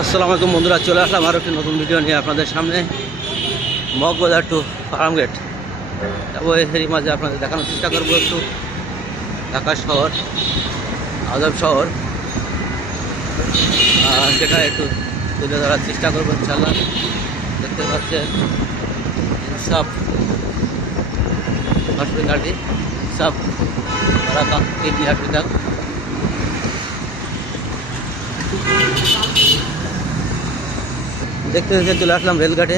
আসসালামু আলাইকুম বন্ধুরা, চলে আসলাম আরও একটি নতুন ভিডিও নিয়ে আপনাদের সামনে। মগবাজার টু ফার্মগেট যাবো। এরই মাঝে আপনাদের দেখানোর চেষ্টা করবো একটু ঢাকা শহর, আজব শহর, সেটা একটু তুলে ধরার চেষ্টা করবো ইনশাআল্লাহ। দেখতে পাচ্ছেন ইনসাফ হসপিটালটি, ইনসাফ কিডনি হসপিটাল। দেখতে দেখতে চলে আসলাম রেলঘাটে।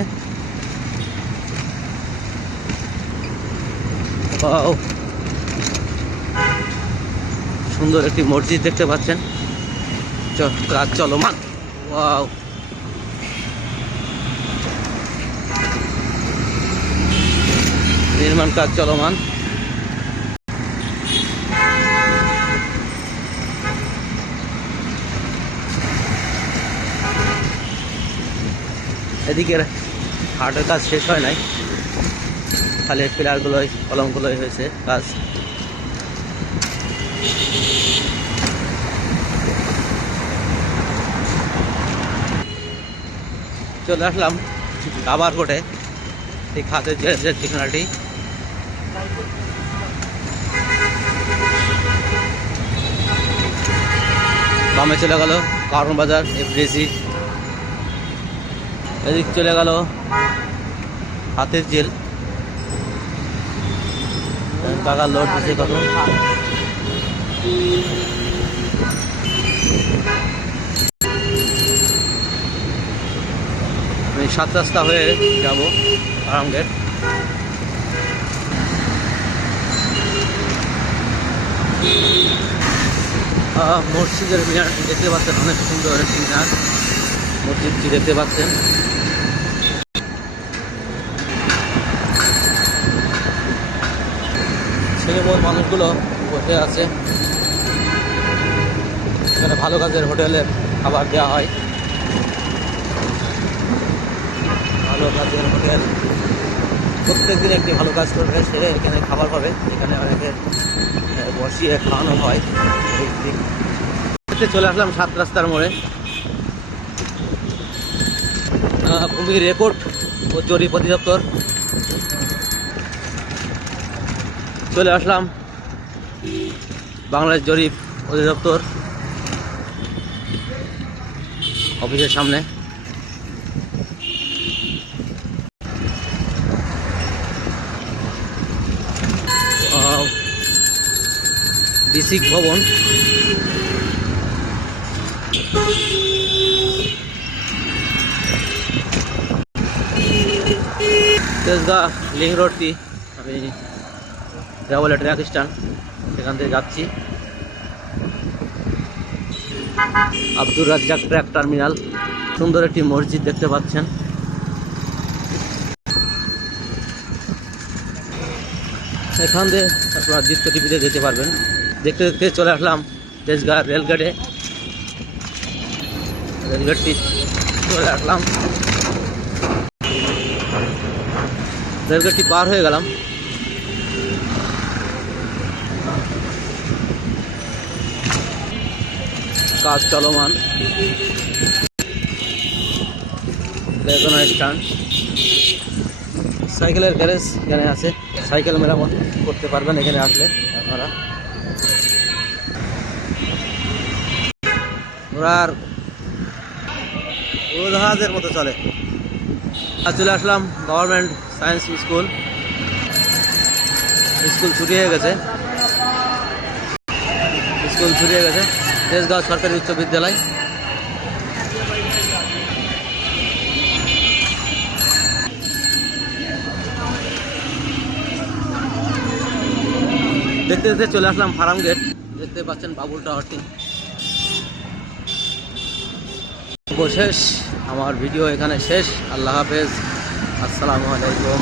সুন্দর একটি মসজিদ দেখতে পাচ্ছেন, কাজ চলমান। ওয়াও, নির্মাণ কাজ চলমান। এদিকে হাটের কাজ শেষ হয় নাই, খালি পিলারগুলোই কলমগুলোই হয়েছে কাজ। চলে আসলাম ডাবার কোটে, এই খাতের যে ঠিকানাটি। বামে চলে গেল কারণ বাজার এফডিসি, এদিক চলে গেল হাতের জেল। টাকা লোড আছে কত। আমি 7 রাস্তা হয়ে যাব আরামগেট। মসজিদের মিনার দেখতে পাচ্ছেন, অনেক সুন্দর একটি মিনার। মসজিদটি দেখতে পাচ্ছেন। ছেলেমোর মানুষগুলো বসে আছে। এখানে ভালো কাজের হোটেলের খাবার দেওয়া হয়। ভালো কাজের হোটেল, প্রত্যেকদিন একটি ভালো কাজ করবে সে এখানে খাবার পাবে। এখানে অনেকে বসিয়ে খাওয়ানো হয়। চলে আসলাম 7 রাস্তার মোড়ে। ভূমি রেকর্ড ও জরিপ অধিদপ্তর। চলে আসলাম বাংলাদেশ জরিপ অধিদপ্তর অফিসের সামনে। বিসিক ভবন। তেজগাঁ লিং রোডটি, আমি ট্রাভেল ট্রাক স্ট্যান্ড, সেখান থেকে যাচ্ছি। Abdur Razzak truck terminal. সুন্দর একটি মসজিদ দেখতে পাচ্ছেন। এখান থেকে আপনারা দৃশ্য টিভিতে যেতে পারবেন। দেখতে দেখতে চলে আসলাম তেজগাঁ রেলগেটে। রেলগেটটি চলে আসলাম, রেলগেটটি পার হয়ে গেলাম। কাজ চলমান। বেদনা স্ট্যান্ড, সাইকেলের গ্যারেজ এখানে আছে। সাইকেল মেরামত করতে পারবেন এখানে আসলে আপনারা। ওরার উড়োজাহাজের মতো চলে। আর চলে আসলাম গভর্নমেন্ট সায়েন্স স্কুল। স্কুল ছুটি হয়ে গেছে, স্কুল ছুটি হয়ে গেছে। তেজগাঁও সরকারি উচ্চ বিদ্যালয়। দেখতে দেখতে চলে আসলাম ফার্মগেট। দেখতে পাচ্ছেন বাবুল টাওয়ারটি। শেষ, আমার ভিডিও এখানে শেষ। আল্লাহ হাফেজ, আসসালামু আলাইকুম।